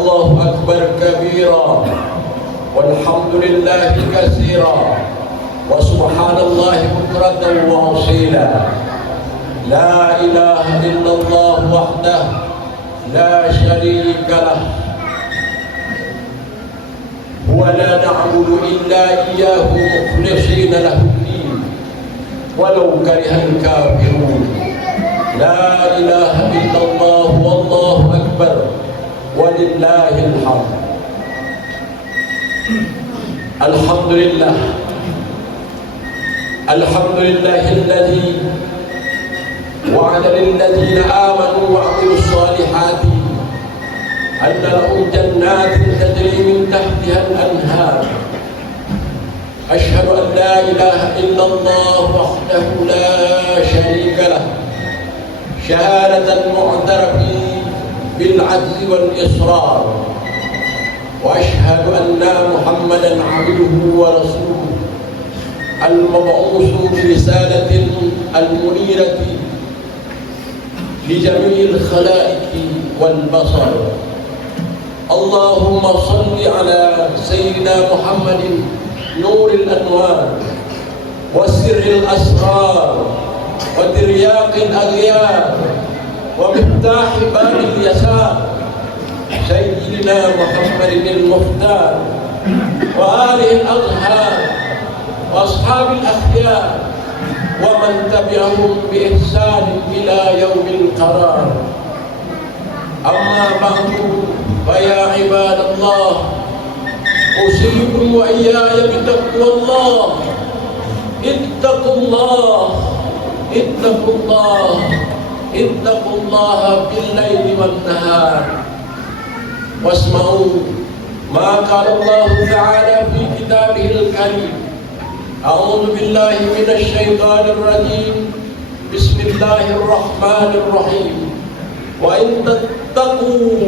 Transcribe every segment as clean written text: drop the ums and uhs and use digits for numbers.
الله أكبر كبيرا والحمد لله كثيرا وسبحان الله بكرة وأصيلا. لا إله إلا الله وحده لا شريك له ولا نعبد إلا إياه مخلصين له الدين ولو كره الكافرون. لا إله إلا الله والله أكبر ولله الحمد. الحمد لله الحمد لله الذي وعد للذين آمنوا وعملوا الصالحات أن لهم جنات تجري من تحتها الأنهار. أشهد أن لا إله إلا الله وحده لا شريك له شهادة معترف بالعجز والإصرار، وأشهد أن محمدا عبده ورسوله المبعوث برسالة المنيرة لجميع الخلائق والبصر. اللهم صل على سيدنا محمد نور الأنوار وسر الأسرار وترياق الأغيار ومفتاح باب اليسار سيدنا محمد المختار وآله الأطهار وأصحاب الأخيار ومن تبعهم بإحسان إلى يوم القرار. أما بعد فيا عباد الله أوصيكم وإياي بتقوى الله. اتقوا الله اتقوا الله اتقوا الله بالليل والنهار. واسمعوا ما قال الله تعالى في كتابه الكريم. أعوذ بالله من الشيطان الرجيم. بسم الله الرحمن الرحيم. وإن تتقوا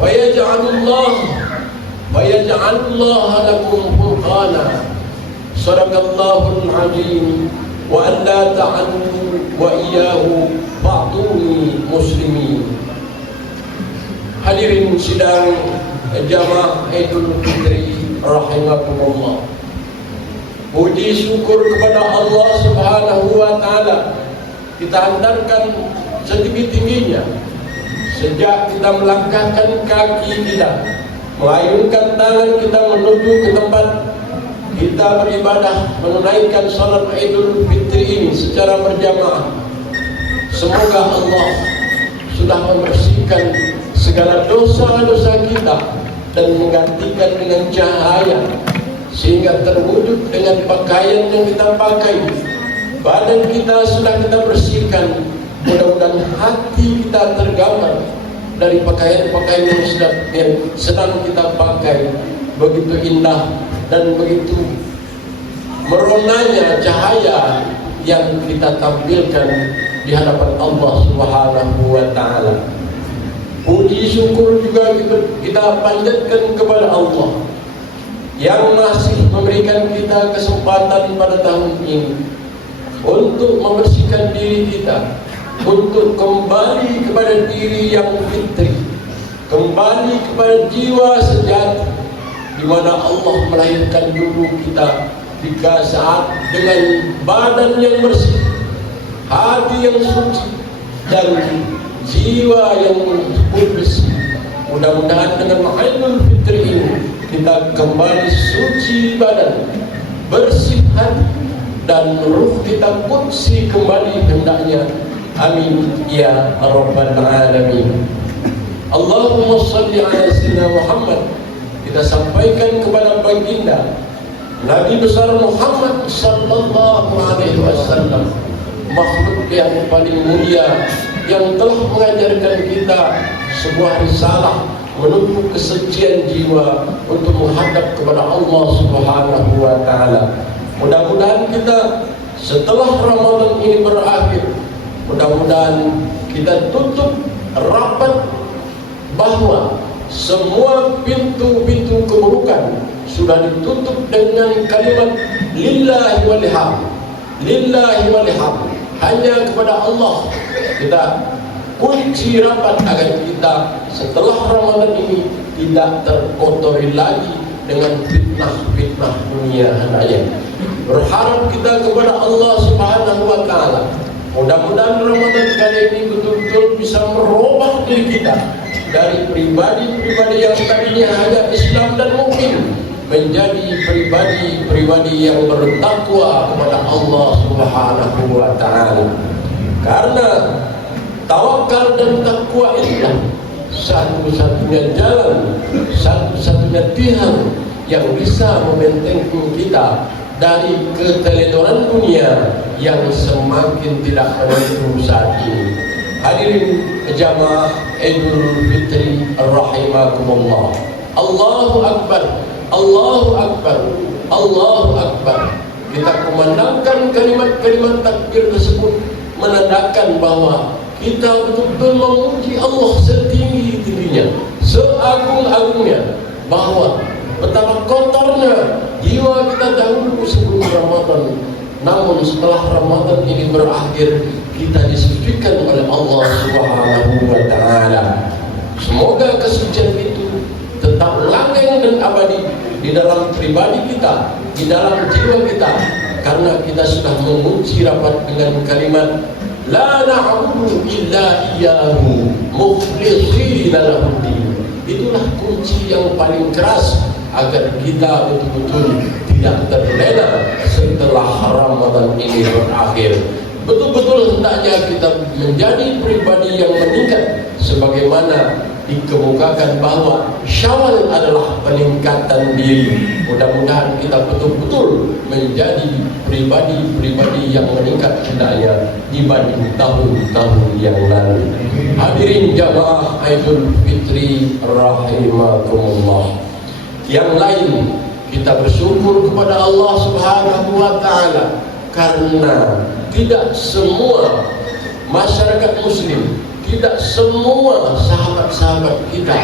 ويجعل الله لكم فرقانا. صدق الله العظيم. وأن لا تعلوا وإياه فاعطوني مسلمين. Hadirin sidang jamaah Idul Fitri rahimakumullah. Puji syukur kepada Allah Subhanahu wa taala kita hantarkan setinggi-tingginya sejak kita melangkahkan kaki kita, mengayunkan tangan kita menuju ke tempat kita beribadah menunaikan salat Idul Fitri ini secara berjamaah. Semoga Allah sudah membersihkan segala dosa-dosa kita dan menggantikan dengan cahaya sehingga terwujud dengan pakaian yang kita pakai. Badan kita sudah kita bersihkan, mudah-mudahan hati kita tergambar dari pakaian-pakaian yang sedang kita pakai. Begitu indah dan begitu meronanya cahaya yang kita tampilkan di hadapan Allah Subhanahu wa taala. Puji syukur juga kita panjatkan kepada Allah yang masih memberikan kita kesempatan pada tahun ini untuk membersihkan diri kita, untuk kembali kepada diri yang fitri, kembali kepada jiwa sejati di mana Allah melahirkan dulu kita jika saat dengan badan yang bersih, hati yang suci dan jiwa yang bersih. Mudah-mudahan dengan Idul Fitri ini kita kembali suci badan, bersih hati, dan ruh kita qudsi kembali hendaknya. Amin ya rabbal alamin. Allahumma salli ala sayyidina Muhammad. Kita sampaikan kepada baginda Nabi besar Muhammad sallallahu alaihi wasallam, makhluk yang paling mulia yang telah mengajarkan kita sebuah risalah menuju kesucian jiwa untuk menghadap kepada Allah Subhanahu wa taala. Mudah-mudahan kita setelah Ramadan ini berakhir, mudah-mudahan kita tutup rapat bahwa semua pintu-pintu keburukan sudah ditutup dengan kalimat lillahi walhamd. Lillahi walhamd. Hanya kepada Allah kita kunci rapat agar kita setelah Ramadan ini tidak terkotori lagi dengan fitnah-fitnah dunia hendaknya. Berharap kita kepada Allah Subhanahu wa Ta'ala, mudah-mudahan Ramadan kali ini betul-betul bisa merubah diri kita dari pribadi-pribadi yang tadinya hanya Islam dan mukmin menjadi pribadi-pribadi yang bertakwa kepada Allah Subhanahu wa Ta'ala. Karena tawakal dan takwa itulah satu-satunya jalan, satu-satunya tiang yang bisa membentengkan kita dari keteledoran dunia yang semakin tidak menentu saat ini. Hadirin jamaah Idul Fitri rahimakumullah. Allahu Akbar, Allahu Akbar, Allahu Akbar. Kita kumandangkan kalimat-kalimat takbir tersebut menandakan bahwa kita betul-betul memuji Allah setinggi-tingginya, seagung-agungnya, bahwa betapa kotornya jiwa kita dahulu sebelum Ramadan. Namun setelah Ramadan ini berakhir, kita disucikan oleh Allah Subhanahu wa Ta'ala. Semoga kesucian itu tetap langgeng dan abadi di dalam pribadi kita, di dalam jiwa kita, karena kita sudah menguji rapat dengan kalimat la na'budu illa iyyahu mukhlishina lahud-din. Itulah kunci yang paling keras agar kita betul-betul tidak terlena setelah Ramadan ini berakhir. Betul-betul hendaknya kita menjadi pribadi yang meningkat, sebagaimana dikemukakan bahwa Syawal adalah peningkatan diri. Mudah-mudahan kita betul-betul menjadi pribadi-pribadi yang meningkat hendaknya dibanding tahun-tahun yang lalu. Hadirin jamaah Idul Fitri rahimakumullah. Yang lain, kita bersyukur kepada Allah Subhanahu wa Ta'ala karena tidak semua masyarakat muslim, tidak semua sahabat-sahabat kita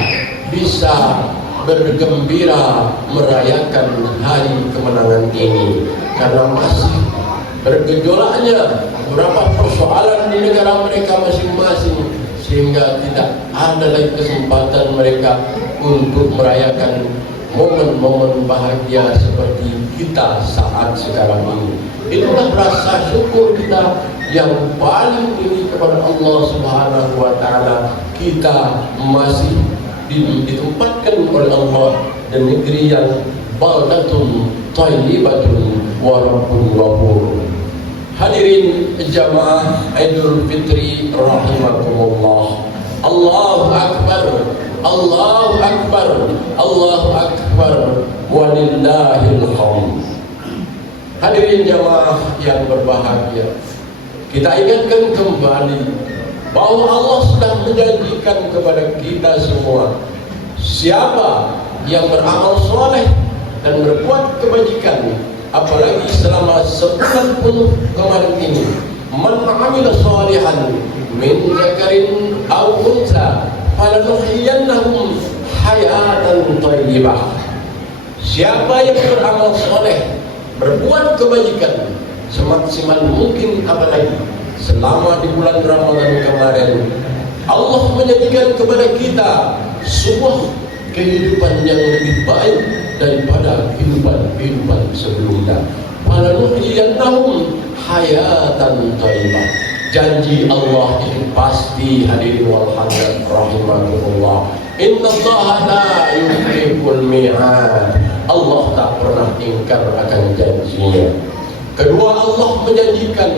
bisa bergembira merayakan hari kemenangan ini, karena masih bergejolaknya beberapa persoalan di negara mereka masing-masing, sehingga tidak ada lagi kesempatan mereka untuk merayakan momen-momen bahagia seperti kita saat sekarang ini. Itulah rasa syukur kita yang paling tinggi kepada Allah Subhanahu wa Ta'ala. Kita masih ditempatkan oleh Allah di negeri yang baldatun thayyibatun wa rabbun ghafur. Hadirin jamaah Idul Fitri rahimakumullah. Allahu Akbar, Allahu Akbar, Allahu Akbar, walillahil hamd. Hadirin jamaah yang berbahagia, kita ingatkan kembali bahwa Allah sudah menjanjikan kepada kita semua, siapa yang beramal soleh dan berbuat kebajikan, apalagi selama sebulan penuh kemarin ini, man amila sholihan min zakarin aw unsa falanuhyiyannahum hayatan thayyibah. Siapa yang beramal soleh, berbuat kebajikan semaksimal mungkin, apalagi selama di bulan Ramadan kemarin, Allah menjadikan kepada kita sebuah kehidupan yang lebih baik daripada kehidupan sebelumnya. Falanuhyiyannahum hayatan thayyibah. Janji Allah itu pasti, hadirin wal hadirat rahimakumullah. Innallaha la yukhliful mi'ad. Allah tak pernah ingkar akan janjinya. Kedua, Allah menjanjikan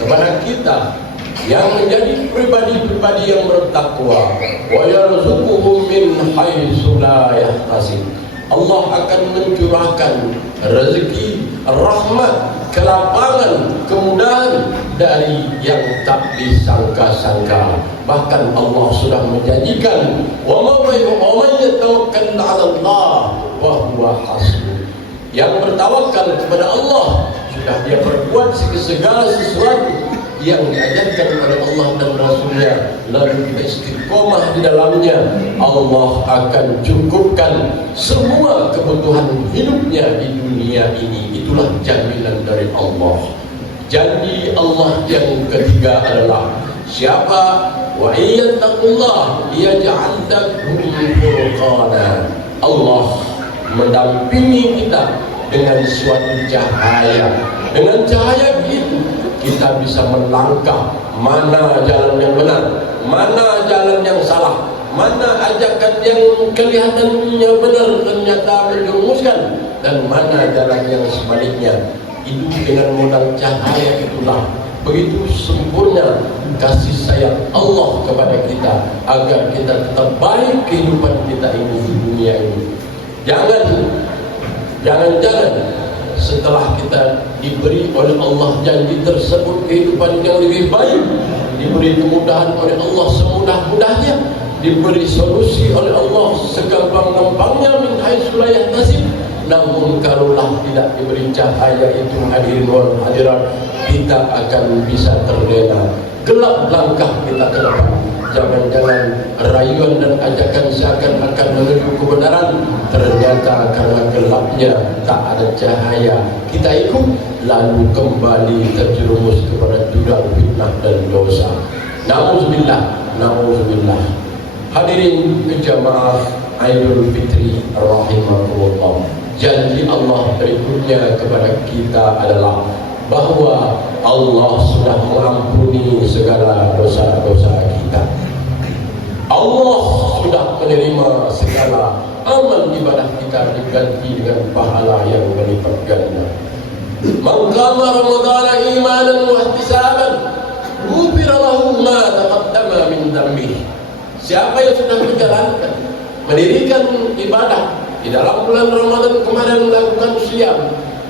kepada kita yang menjadi pribadi-pribadi yang bertakwa, wa yarzuquhum min haitsu la yahtasib. Allah akan mencurahkan rezeki, rahmat, kelapangan, kemudahan dari yang tak disangka-sangka. Bahkan Allah sudah menjanjikan, wa man yatawakkal 'ala Allah wa huwa hasbuh. Yang bertawakal kepada Allah, sudah dia berbuat segala sesuatu yang diajarkan oleh Allah dan Rasulnya, lalu kita istiqomah di dalamnya, Allah akan cukupkan semua kebutuhan hidupnya di dunia ini. Itulah jaminan dari Allah. Janji Allah yang ketiga adalah siapa Wa iyattaqullah yaj'al lakum furqana. Allah mendampingi kita dengan suatu cahaya. Dengan cahaya itu kita bisa melangkah mana jalan yang benar, mana jalan yang salah, mana ajakan yang kelihatannya benar ternyata menjerumuskan, dan mana jalan yang sebaliknya. Itu dengan modal cahaya itulah begitu sempurna kasih sayang Allah kepada kita agar kita tetap baik kehidupan kita ini di dunia ini. Jangan setelah kita diberi oleh Allah janji tersebut kehidupan yang lebih baik, diberi kemudahan oleh Allah semudah-mudahnya, diberi solusi oleh Allah segampang-gampangnya min haitsu la yahtasib. Namun kalaulah tidak diberi cahaya itu, hadirin wal hadirat, kita akan bisa terlena, gelap langkah kita ke depan. Jangan-jangan rayuan dan ajakan seakan-akan menuju kebenaran, ternyata karena gelapnya tak ada cahaya, kita ikut lalu kembali terjerumus kepada jurang fitnah dan dosa. Nauzubillah. Hadirin jamaah Aidul Fitri rahimakumullah. Janji Allah berikutnya kepada kita adalah bahwa Allah sudah mengampuni segala dosa-dosa kita. Allah sudah menerima segala amal ibadah kita diganti dengan pahala yang berlipat ganda. Man qama ramadhana imanan wa ihtisaban ghufira lahu ma taqaddama min dhanbihi. Siapa yang sudah menjalankan, mendirikan ibadah di dalam bulan Ramadan kemarin, melakukan siam,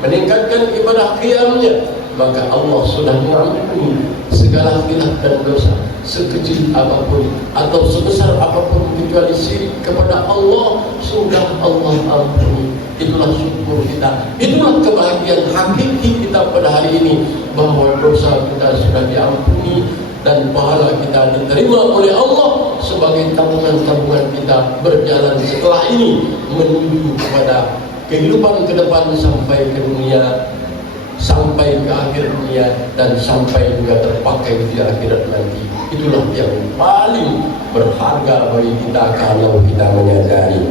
meningkatkan ibadah qiyamnya, maka Allah sudah mengampuni segala khilaf dan dosa, sekecil apapun atau sebesar apapun kecuali syirik kepada Allah, sudah Allah ampuni. Itulah syukur kita, itulah kebahagiaan hakiki kita pada hari ini, bahwa dosa kita sudah diampuni dan pahala kita diterima oleh Allah sebagai tabungan-tabungan kita berjalan setelah ini menuju kepada kehidupan ke depan, sampai ke dunia, sampai ke akhir dunia, dan sampai juga terpakai di akhirat nanti. Itulah yang paling berharga bagi kita kalau kita menyadari.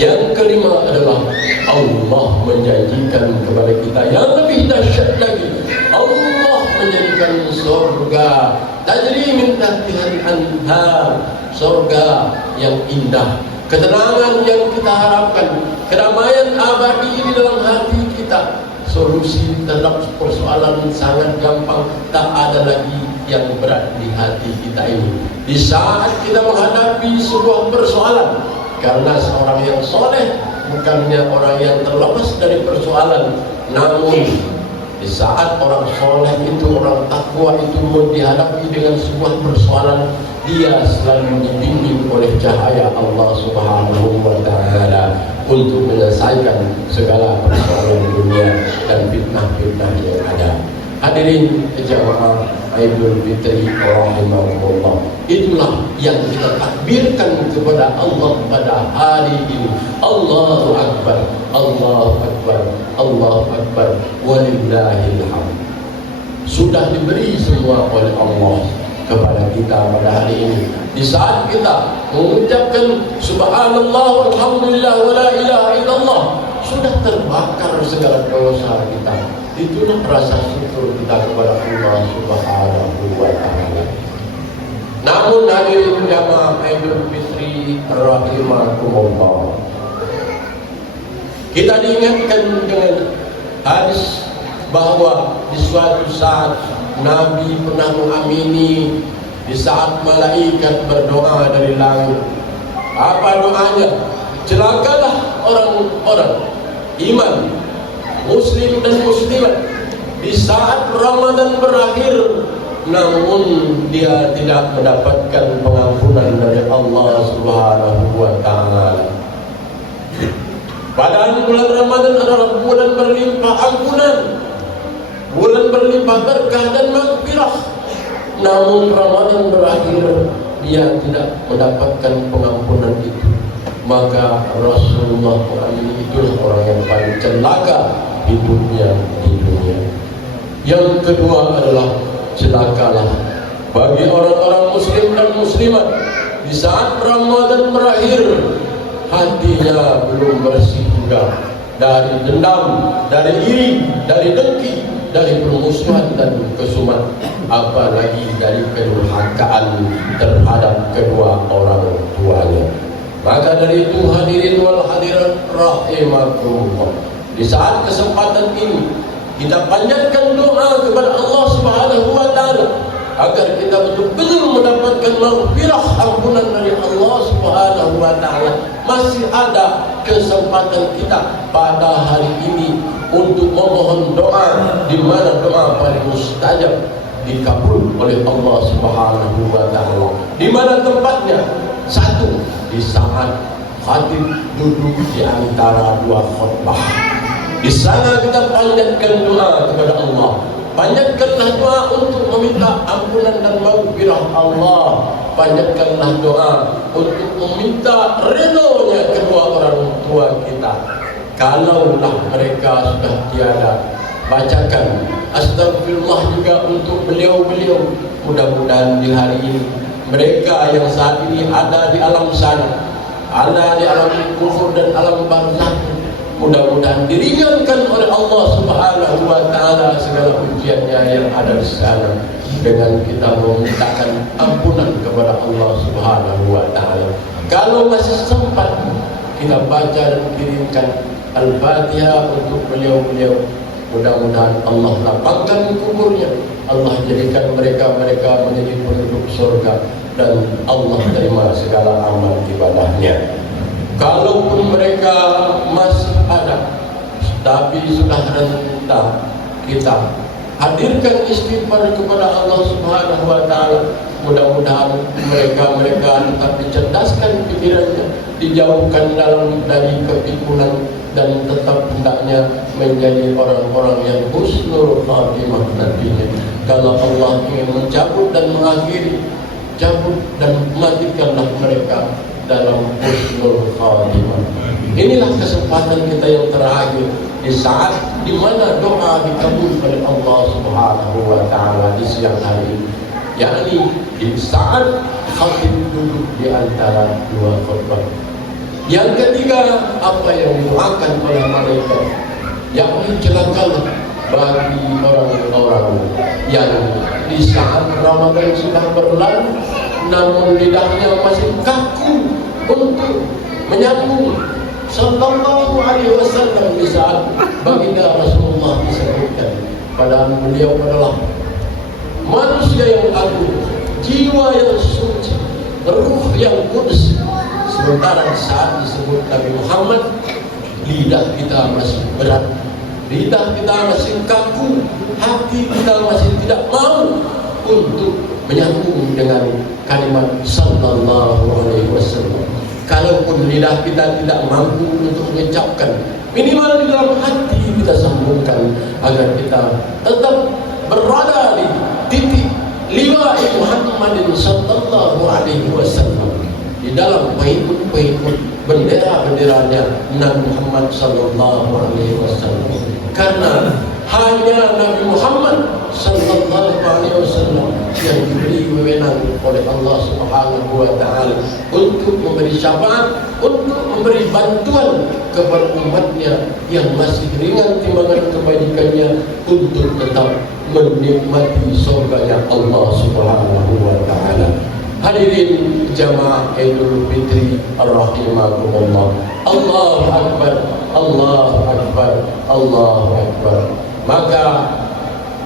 Yang kelima adalah Allah menjanjikan kepada kita yang lebih dahsyat lagi. Allah menjadikan surga tajri min tahtihal anhar, surga yang indah, ketenangan yang kita harapkan, kedamaian abadi di dalam hati kita. Solusi terhadap persoalan sangat gampang, tak ada lagi yang berat di hati kita ini. Di saat kita menghadapi sebuah persoalan, karena seorang yang soleh bukannya orang yang terlepas dari persoalan, namun di saat orang soleh itu, orang takwa itu dihadapi dengan sebuah persoalan, dia selalu dibimbing oleh cahaya Allah Subhanahu wa Ta'ala untuk menyelesaikan segala persoalan dunia dan fitnah-fitnah yang ada. Hadirin jamaah Aidul Fitri rahimakumullah, itulah yang kita takbirkan kepada Allah pada hari ini. Allahu Akbar, Allahu Akbar, Allahu Akbar, walillahil hamd. Sudah diberi semua oleh Allah kepada kita pada hari ini. Di saat kita mengucapkan subhanallah walhamdulillah wa la ilaha illallah, sudah terbakar segala dosa kita. Itulah rasa syukur kita kepada Allah Subhanahu wa Ta'ala. Namun hadirin jamaah Aidul Fitri rahimakumullah, kita diingatkan dengan hadis bahwa di suatu saat Nabi pernah mengamini di saat malaikat berdoa dari langit. Apa doanya? Celakalah orang-orang iman, muslim dan muslimat di saat Ramadan berakhir, namun dia tidak mendapatkan pengampunan dari Allah Subhanahu wa Ta'ala. Padahal bulan Ramadan adalah bulan berlimpah ampunan, bulan berlimpah berkah dan maghfirah, namun Ramadan berakhir, dia tidak mendapatkan pengampunan itu. Maka Rasulullah ini itulah orang yang paling celaka hidupnya di dunia. Yang kedua adalah celakalah bagi orang-orang muslim dan muslimat di saat Ramadan berakhir hatinya belum bersih juga dari dendam, dari iri, dari dengki, dari permusuhan dan kesumat, apalagi dari kedurhakaan terhadap kedua orang tuanya. Maka dari itu hadirin wal hadirat rahimakumullah, di saat kesempatan ini kita panjatkan doa kepada Allah Subhanahu wa taala agar kita betul-betul mendapatkan maghfirah, ampunan dari Allah Subhanahu wa taala. Masih ada kesempatan kita pada hari ini untuk memohon doa, di mana doa paling mustajab dikabul oleh Allah Subhanahu wa taala. Di mana tempatnya? Satu, di saat khatib duduk di antara dua khutbah. Di sana kita panjatkan doa kepada Allah. Panjatkanlah doa untuk meminta ampunan dan maghfirah Allah. Panjatkanlah doa untuk meminta redha-Nya kedua orang tua kita. Kalaulah mereka sudah tiada, bacakan astagfirullah juga untuk beliau-beliau. Mudah-mudahan di hari ini mereka yang saat ini ada di alam sana, ada di alam kufur dan alam barzakh, mudah-mudahan diringankan oleh Allah Subhanahu wa taala segala ujiannya yang ada di sana dengan kita memintakan ampunan kepada Allah Subhanahu wa taala. Kalau masih sempat kita baca dan kirimkan Al-Fatihah untuk beliau-beliau. Mudah-mudahan Allah lapangkan kuburnya, Allah jadikan mereka menjadi penduduk surga, dan Allah terima segala amal ibadahnya. Kalaupun mereka masih ada tapi sudah renta, kita hadirkan istighfar kepada Allah Subhanahu wa taala. Mudah-mudahan mereka tetap dicerdaskan pikirannya, dijauhkan dari kepikunan, dan tetap hendaknya menjadi orang-orang yang husnul khatimah nantinya. Kalau Allah ingin mencabut dan mengakhiri, cabut dan matikanlah mereka dalam husnul khatimah. Inilah kesempatan kita yang terakhir di saat di mana doa dikabul oleh Allah Subhanahu wa taala di siang hari ini, yakni di saat khatib duduk di antara dua khutbah. Yang ketiga, apa yang didoakan oleh mereka, yakni celakalah bagi orang-orang yang di saat Ramadan sudah berlalu namun lidahnya masih kaku untuk menyambung sallallahu alaihi wasallam di saat baginda Rasulullah disebutkan. Padahal beliau adalah manusia yang agung, jiwa yang suci, ruh yang kudus. Sementara di saat disebut Nabi Muhammad, lidah kita masih berat, lidah kita masih kaku, hati kita masih tidak mau untuk menyambung dengan kalimat sallallahu alaihi wasallam. Kalaupun lidah kita tidak mampu untuk mengucapkan, minimal di dalam hati kita sambungkan agar kita tetap berada di titik liwa'i Muhammadin sallallahu alaihi wasallam, di dalam pengikut bendera-benderanya Nabi Muhammad sallallahu alaihi wasallam. Karena hanya Nabi Muhammad sallallahu alaihi wasallam yang diberi wewenang oleh Allah Subhanahu wa taala untuk memberi syafaat, untuk memberi bantuan kepada umatnya yang masih ringan timbangan kebajikannya, untuk tetap menikmati surganya Allah Subhanahu wa taala. Hadirin jamaah Idul Fitri rahimakumullah. Allahu akbar, Allahu akbar, Allahu akbar. Maka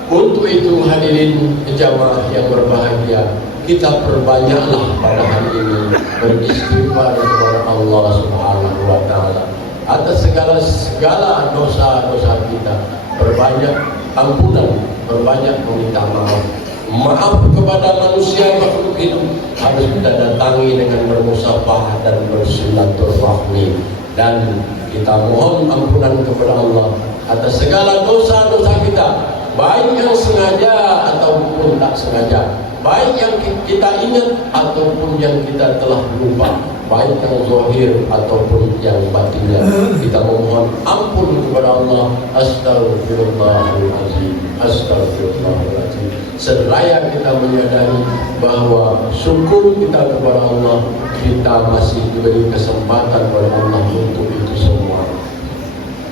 untuk itu hadirin jamaah yang berbahagia, kita perbanyaklah pada hari ini beristighfar kepada Allah Subhanahu wa taala atas segala dosa-dosa kita. Berbanyak ampunan, berbanyak meminta maaf. Maaf kepada manusia makhluk hidup harus kita datangi dengan bermusafah dan bersilaturahmi, dan kita mohon ampunan kepada Allah atas segala dosa-dosa kita, baik yang sengaja ataupun tak sengaja, baik yang kita ingat ataupun yang kita telah lupa. baik yang zahir ataupun yang batinnya. Kita memohon ampun kepada Allah. Astagfirullahaladzim, astagfirullahaladzim. Seraya kita menyadari bahwa syukur kita kepada Allah, kita masih diberi kesempatan oleh Allah untuk itu semua.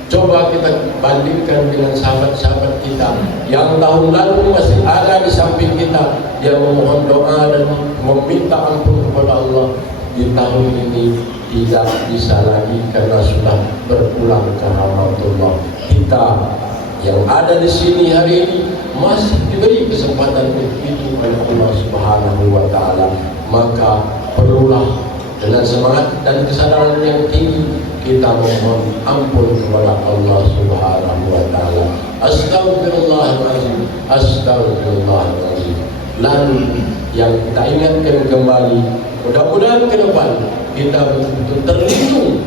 Coba kita bandingkan dengan sahabat-sahabat kita yang tahun lalu masih ada di samping kita, yang memohon doa dan meminta ampun kepada Allah. Di tahun ini tidak bisa lagi karena sudah berpulang ke rahmatullah. Kita yang ada di sini hari ini masih diberi kesempatan itu oleh Allah Subhanahu wa taala. Maka perlulah dengan semangat dan kesadaran yang tinggi kita memohon ampun kepada Allah Subhanahu wa taala. Astagfirullahaladzim, astagfirullahaladzim. Lalu yang kita ingatkan kembali, mudah-mudahan ke depan kita betul-betul terlindung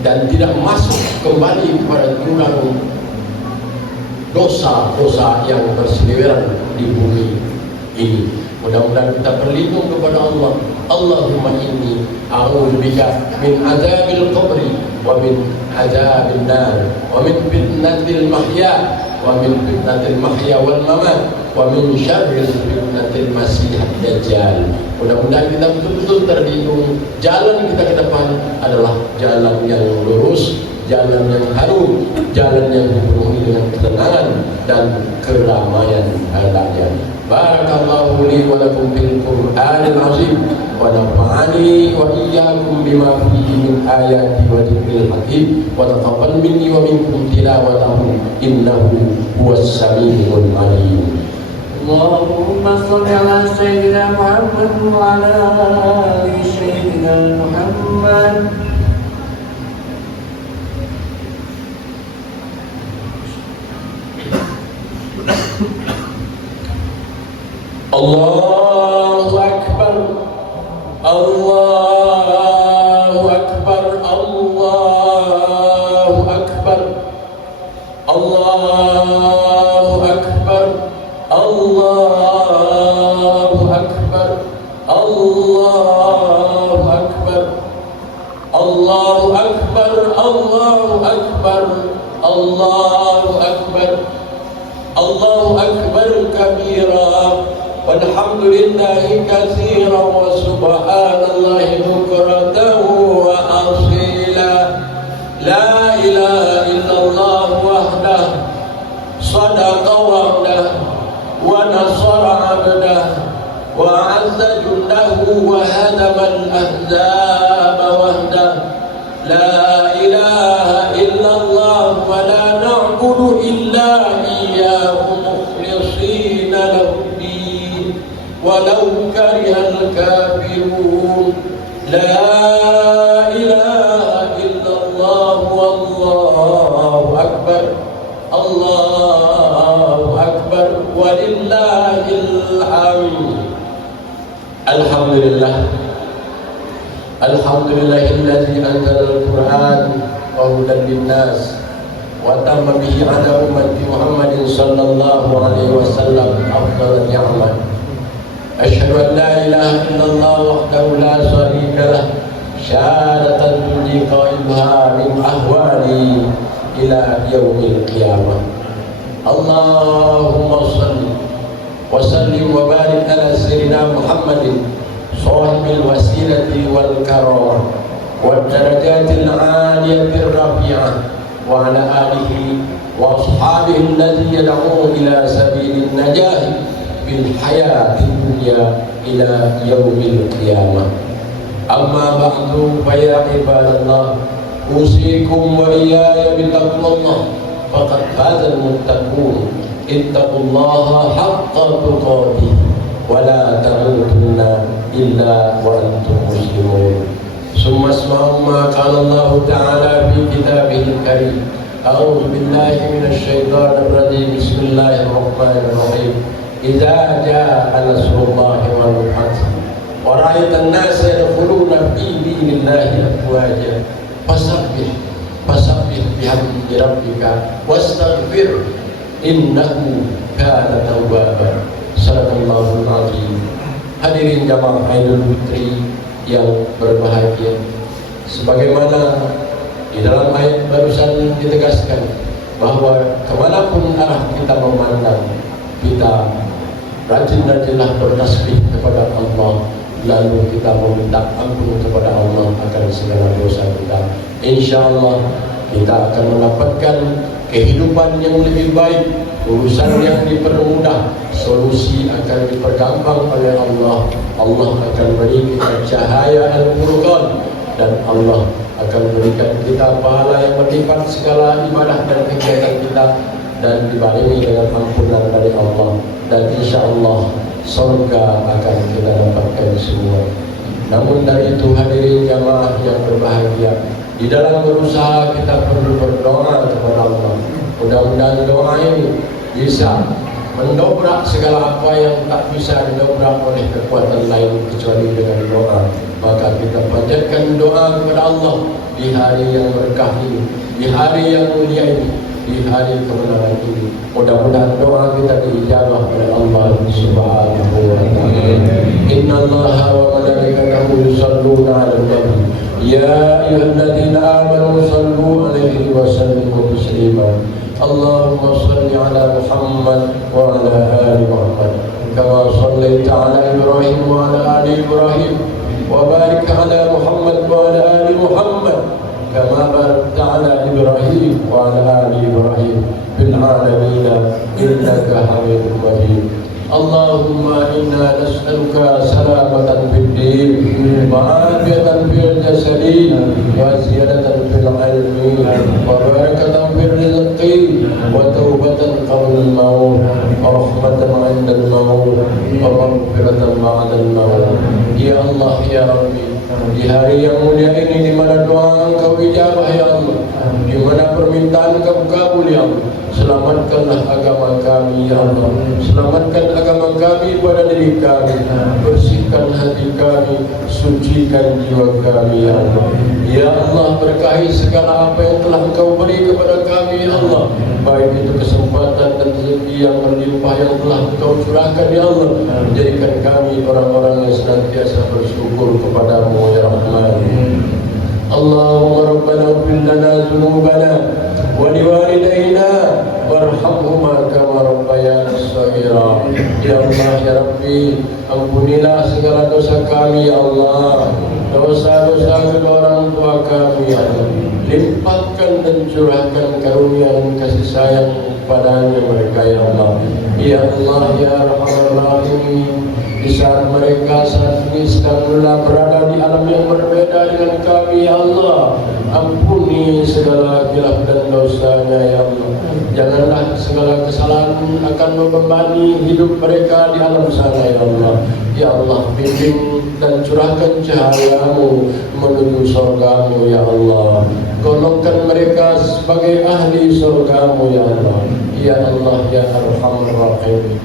dan tidak masuk kembali kepada jurang dosa-dosa yang berseliweran di bumi ini. Mudah-mudahan kita berlindung kepada Allah. Allahumma inni a'udzubika min azabil qabri wa min azabil nar wa min fitnatil mahya wa min fitnatil mahya wal mamat wa min syarril fitnatil masih dajjal. Mudah-mudahan kita betul-betul terlindung. Jalan kita ke depan adalah jalan yang lurus, jalan yang harum, jalan yang dipenuhi dengan ketenangan dan keramaian hendaknya. Barakallahu li wa lakum fil Qur'anil azim wa nafa'ani wa iyyakum bima fihi min ayati wa dzikril hakim wa taqabbal minni wa minkum tilawatahu innahu huwas samiul alim. Allahumma shalli ala sayyidina Muhammad wa ala ali sayyidina Muhammad. Allahu Akbar, Allahu Akbar, Allahu Akbar, Allahu Akbar, Allahu Akbar, Allahu Akbar, Allahu Akbar, Allahu Akbar, Allahu Akbar, Allahu Akbar kabira. Walhamdulillahi katsiran wa subhanallahi bukratan wa asila. La ilaha illallah wahdah, sadaqa wahdah, wa nasara abdah, wa azza jundahu wa hadama al-ahzaba wahdah. La ilaha illallah wa la na'budu illa iyyahu mukhlishina lahu walau karihal kafirun. La ilaha illallah wallahu akbar, Allahu akbar walillahil hamd. Alhamdulillah, alhamdulillahilladzi anzala al-Qur'an wa hudan linnas wa tamma bihi ala ummati Muhammadin sallallahu alaihi wasallam afdalul ni'mat. Asyhadu an la ilaha illallah wahdahu la syarika lah, syahadatan tunji qailuha min ahwali ila yaumil qiyamah. Allahumma salli wa sallim wa barik ala sayyidina Muhammadin sahibil wasilati wal karamah wad darajatil 'aliyatir rafi'ah wa ala alihi wa ashabihi alladhi yad'u ila sabilin najah bil hayati dunya ila yaumil qiyamah. Amma ba'du fa ya ibadallah, usikum wa iyaya bittaqwallah faqad fazal muttaqun. Ittaqullaha haqqa tuqatih wa la tamutunna illa wa antum muslimun. Summa isma'u ma qala Allah ta'ala fi kitabihil karim. A'udzu billahi minasy syaithanir rajim. Bismillahirrahmanirrahim. Idza jaa nasrullahi wal fath wa ra'aitan nasa yadkhuluna fi dinillahi afwaja fasabbih bihamdi rabbika wastaghfir innahu kana tawwaban. Sadaqallahul azim. Hadirin jamaah Aidul Fitri yang berbahagia. Sebagaimana di dalam ayat barusan ditegaskan bahwa kemanapun arah kita memandang, kita rajin-rajinlah bertasbih kepada Allah, lalu kita meminta ampun kepada Allah akan segala dosa kita. InsyaAllah kita akan mendapatkan kehidupan yang lebih baik, urusan yang dipermudah, solusi akan dipergampang oleh Allah. Allah akan beri kita cahaya Al-Furqan, dan Allah akan berikan kita pahala yang berlipat segala ibadah dan kegiatan kita, dan dibarengi dengan ampunan dari Allah, dan insyaAllah surga akan kita dapatkan semua. Namun dari itu hadirin jamaah yang berbahagia, di dalam berusaha kita perlu berdoa kepada Allah. Mudah-mudahan doa ini bisa mendobrak segala apa yang tak bisa didobrak oleh kekuatan lain kecuali dengan doa. Maka kita panjatkan doa kepada Allah di hari yang berkah ini, di hari yang mulia ini, di hari kemenangan ini. Mudah-mudahan doa kita diijabah oleh Allah Subhanahu wa ta'ala. Innallaha wa malaikatahu yusalluna 'alan nabi ya ayyuhalladzina amanu sallu 'alaihi wa sallimu taslima. Allahumma shalli 'ala Muhammad wa 'ala ali Muhammad kama shallaita 'ala Ibrahim wa 'ala ali Ibrahim wa barik 'ala Muhammad wa 'ala ali Muhammad kama barakta 'ala Ibrahim wa 'ala ali Ibrahim fil 'alamin innaka Hamidum Majid. Allahumma inna nas'aluka salamatan fid din wa afiyatan fil jasadi wa ziyadatan fil ilmi wa barakatan fil rizqi wa taubatan qabla al-maut wa rahmatan 'inda al-maut wa maghfiratan ba'da al-maut. Ya Allah ya Rabbi, di hari yang mulia ini, di mana doa Engkau ijabah ya Allah, di mana permintaan Engkau kabul ya Allah, selamatkanlah agama kami ya Allah, selamatkan agama kami pada diri kami, bersihkan hati kami, sucikan jiwa kami ya Allah. Ya Allah, berkahi segala apa yang telah Engkau beri kepada kami ya Allah, baik itu kesempatan dan rezeki yang berlimpah yang telah Engkau curahkan ya Allah. Jadikan kami orang-orang yang senantiasa bersyukur kepadamu ya Rahman. Allahumma rabbana ighfir lana dhunubana wa liwalidayna warhamhuma kama rabbayana shaghira. Ya Allah ya Rabbi, ampunilah segala dosa kami ya Allah, dosa-dosa kedua orang tua kami ya Allah. Limpahkan dan curahkan karunia dan kasih sayang padanya mereka ya Allah. Ya Allah ya Arhamar Rahimin, di saat mereka saat ini sedang berada di alam yang berbeda dengan kami ya Allah, ampuni segala khilaf dan dosanya ya Allah. Janganlah segala kesalahan akan membebani hidup mereka di alam sana ya Allah. Ya Allah, bimbing dan curahkan cahayamu menuju surgamu ya Allah. Golongkan mereka sebagai ahli surgamu ya Allah. Ya Allah ya Arhamar Rahim,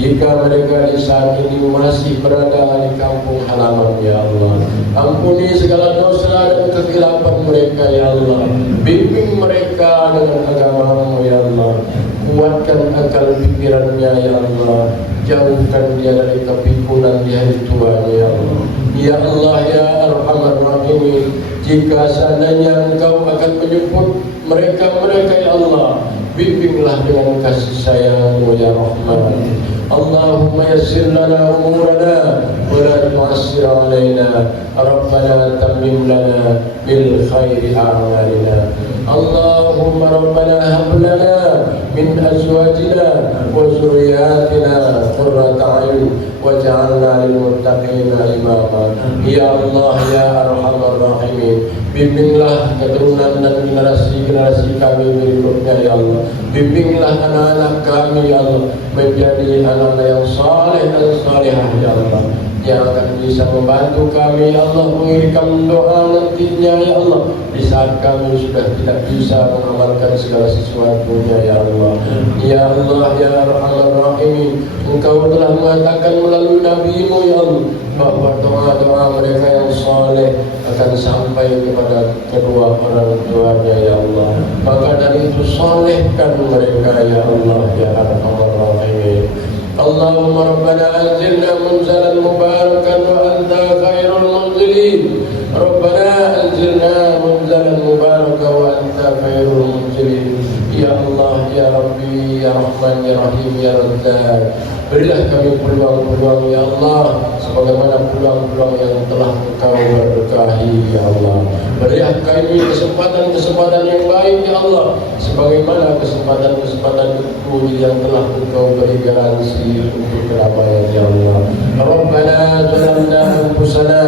jika mereka di saat ini masih berada di kampung halaman ya Allah, ampuni segala dosa dan kekhilapan mereka ya Allah. Bimbing mereka dengan agamamu ya Allah. Kuatkan akal pikirannya ya Allah. Jauhkan dia dari kepikunan di hari tuanya ya Allah. Ya Allah ya Arhamar Rahimin, jika seandainya Engkau akan menjemput mereka-mereka ya Allah, bimbinglah dengan kasih sayang-Mu ya Rahman. Allahumma yassir lana umurana wa la tu'assir alaina. Rabbana tammim lana bil khairi a'malina. Allahumma rabbana hab lana min azwajina wa zurriyyatina qurrata a'yun waj'alna lil muttaqina imama. Ya Allah ya Arhamar Rahimin, bimbinglah keturunan dan generasi-generasi kami berikutnya ya Allah. Bimbinglah anak-anak kami ya Allah menjadi anak yang saleh dan salihah ya Allah, yang akan bisa membantu kami ya Allah mengirimkan doa nantinya ya Allah, di saat kami sudah tidak bisa mengamalkan segala sesuatunya ya Allah. Ya Allah ya Arhamar Rahimin, Engkau telah mengatakan melalui Nabi-Mu ya Allah bahwa doa-doa mereka yang saleh akan sampai kepada kedua orang tuanya ya Allah. Maka dari itu salehkan mereka ya Allah ya Arhamar Rahimin. Allahumma rabbana anzilna munzalan mubarakan wa anta khairul munzilin. الراحمين ربنا أنزلنا منزلا مباركا وأنت خير المنزلين Ya Allah, Ya Rabbi, Ya Rahman, Ya Rahim, Ya Razzaq. Berilah kami peluang-peluang Ya Allah, sebagaimana peluang-peluang yang telah Engkau berkahi Ya Allah. Berilah kami kesempatan-kesempatan yang baik Ya Allah, sebagaimana kesempatan-kesempatan itu yang telah Engkau beri garansi untuk kedamaian Ya Allah. Rabbana zalamna anfusana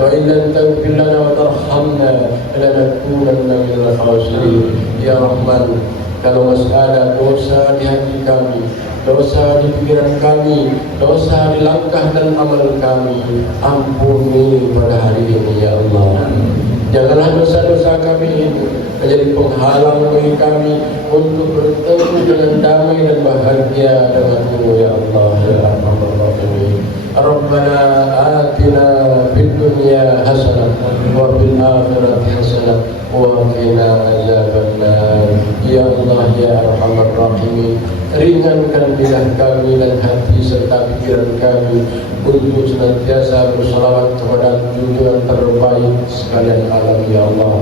wa in lam taghfir lana wa tarhamna lanakunanna minal khasirin. Ya Rahman, kalau masih ada dosa di hati kami, dosa di pikiran kami, dosa di langkah dan amal kami, ampuni pada hari ini Ya Allah. Janganlah dosa-dosa kami ini menjadi penghalang bagi kami untuk bertemu dengan damai dan bahagia dengan-Mu Ya Allah, Ya Rahman Rahim. Rabbana atina fid dunya hasanah wa fil akhirati hasanah wa qina azabannar. Ya Allah, Ya Arhamar Rahimin, ringankan lidah kami dan hati serta pikiran kami untuk senantiasa bersalawat kepada junjungan terbaik sekalian alam Ya Allah.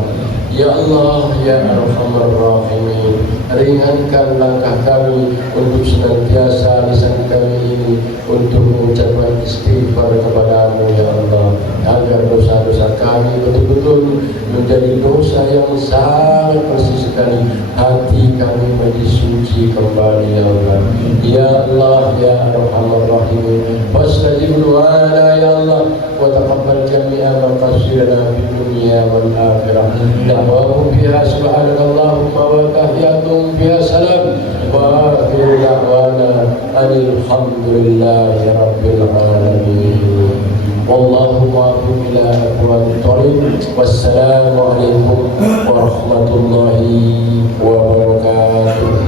Ya Allah, Ya Arhamar Rahimin, ringankan langkah kami untuk senantiasa lisan kami ini untuk mengucapkan istighfar kepada-Mu Ya Allah, agar dosa-dosa kami betul-betul menjadi dosa yang sangat bersih sekali, hati kami menjadi suci kembali Ya Allah. Ya Allah, Ya Arhamar Rahimin, fastajib du'ana Ya Allah, wa taqabbal jami'a maqasidana fid dunya wal akhirah. Da'wahum fiha subhanakallahumma wa tahiyyatuhum fiha salam wa akhiru da'wana alhamdulillahi rabbil alamin. Wallahu muwaffiq ila aqwamit thoriq. Wassalamu alaikum warahmatullahi wabarakatuh.